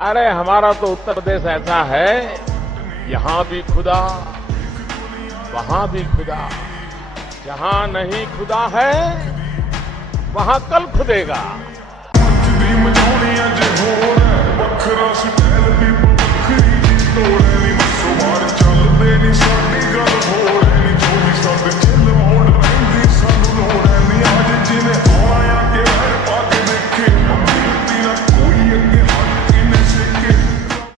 अरे हमारा तो उत्तर प्रदेश ऐसा है, यहां भी खुदा वहां भी खुदा, जहां नहीं खुदा है वहां कल खुदेगा।